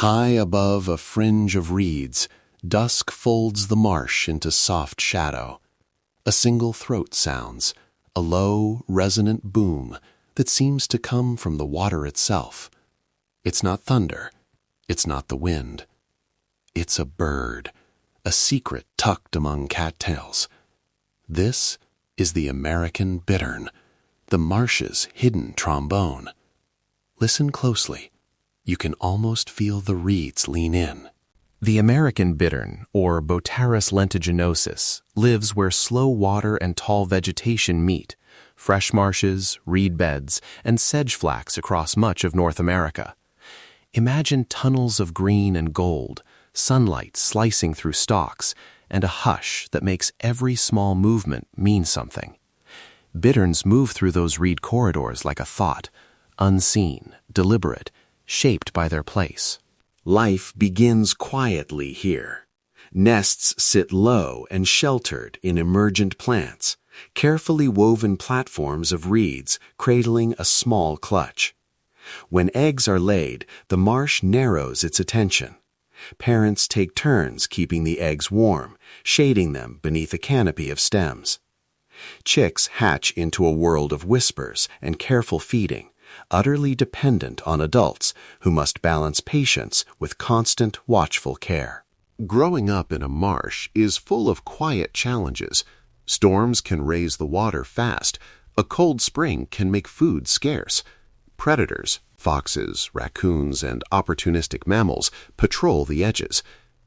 High above a fringe of reeds, dusk folds the marsh into soft shadow. A single throat sounds, a low, resonant boom that seems to come from the water itself. It's not thunder. It's not the wind. It's a bird, a secret tucked among cattails. This is the American bittern, the marsh's hidden trombone. Listen closely. You can almost feel the reeds lean in. The American bittern, or Botaris lentiginosus, lives where slow water and tall vegetation meet, fresh marshes, reed beds, and sedge flax across much of North America. Imagine tunnels of green and gold, sunlight slicing through stalks, and a hush that makes every small movement mean something. Bitterns move through those reed corridors like a thought, unseen, deliberate, shaped by their place. Life begins quietly here. Nests sit low and sheltered in emergent plants, carefully woven platforms of reeds cradling a small clutch. When eggs are laid, the marsh narrows its attention. Parents take turns keeping the eggs warm, shading them beneath a canopy of stems. Chicks hatch into a world of whispers and careful feeding, utterly dependent on adults who must balance patience with constant, watchful care. Growing up in a marsh is full of quiet challenges. Storms can raise the water fast. A cold spring can make food scarce. Predators, foxes, raccoons, and opportunistic mammals patrol the edges.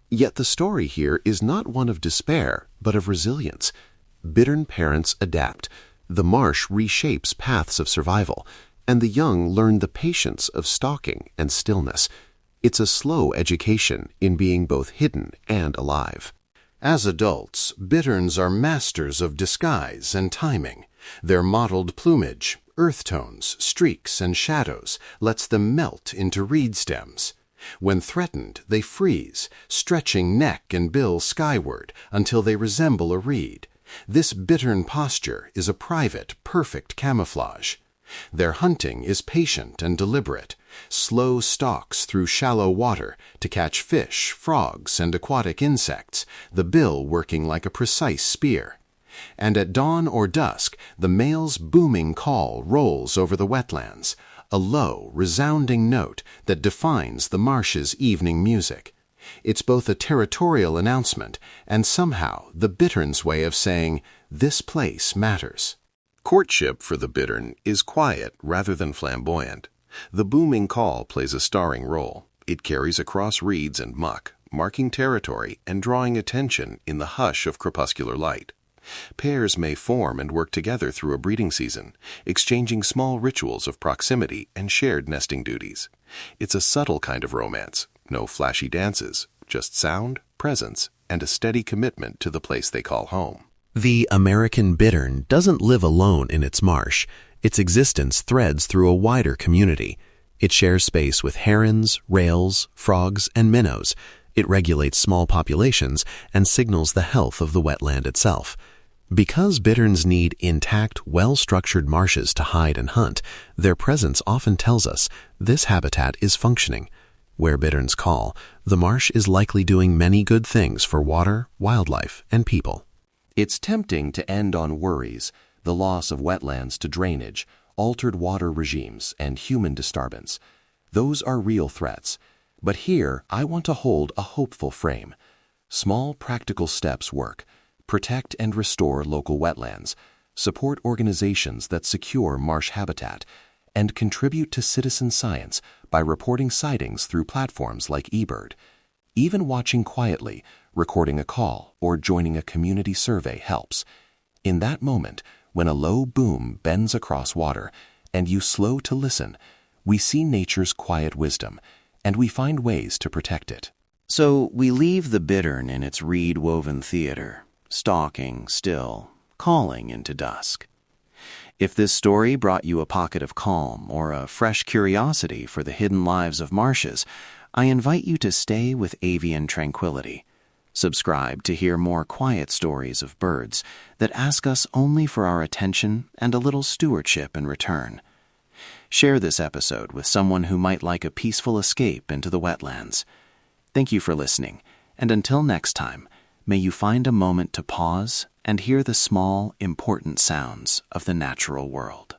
Yet the story here is not one of despair, but of resilience. Bittern parents adapt. The marsh reshapes paths of survival, and the young learn the patience of stalking and stillness. It's a slow education in being both hidden and alive. As adults, bitterns are masters of disguise and timing. Their mottled plumage, earth tones, streaks, and shadows lets them melt into reed stems. When threatened, they freeze, stretching neck and bill skyward until they resemble a reed. This bittern posture is a private, perfect camouflage. Their hunting is patient and deliberate, slow stalks through shallow water to catch fish, frogs, and aquatic insects, the bill working like a precise spear. And at dawn or dusk, the male's booming call rolls over the wetlands, a low, resounding note that defines the marsh's evening music. It's both a territorial announcement and somehow the bittern's way of saying, "This place matters." Courtship for the bittern is quiet rather than flamboyant. The booming call plays a starring role. It carries across reeds and muck, marking territory and drawing attention in the hush of crepuscular light. Pairs may form and work together through a breeding season, exchanging small rituals of proximity and shared nesting duties. It's a subtle kind of romance. No flashy dances, just sound, presence, and a steady commitment to the place they call home. The American bittern doesn't live alone in its marsh. Its existence threads through a wider community. It shares space with herons, rails, frogs, and minnows. It regulates small populations and signals the health of the wetland itself. Because bitterns need intact, well-structured marshes to hide and hunt, their presence often tells us this habitat is functioning. Where bitterns call, the marsh is likely doing many good things for water, wildlife, and people. It's tempting to end on worries, the loss of wetlands to drainage, altered water regimes, and human disturbance. Those are real threats. But here, I want to hold a hopeful frame. Small practical steps work. Protect and restore local wetlands, support organizations that secure marsh habitat, and contribute to citizen science by reporting sightings through platforms like eBird. Even watching quietly, recording a call, or joining a community survey helps. In that moment, when a low boom bends across water, and you slow to listen, we see nature's quiet wisdom, and we find ways to protect it. So we leave the bittern in its reed-woven theater, stalking, still, calling into dusk. If this story brought you a pocket of calm or a fresh curiosity for the hidden lives of marshes, I invite you to stay with Avian Tranquility. Subscribe to hear more quiet stories of birds that ask us only for our attention and a little stewardship in return. Share this episode with someone who might like a peaceful escape into the wetlands. Thank you for listening, and until next time, may you find a moment to pause and hear the small, important sounds of the natural world.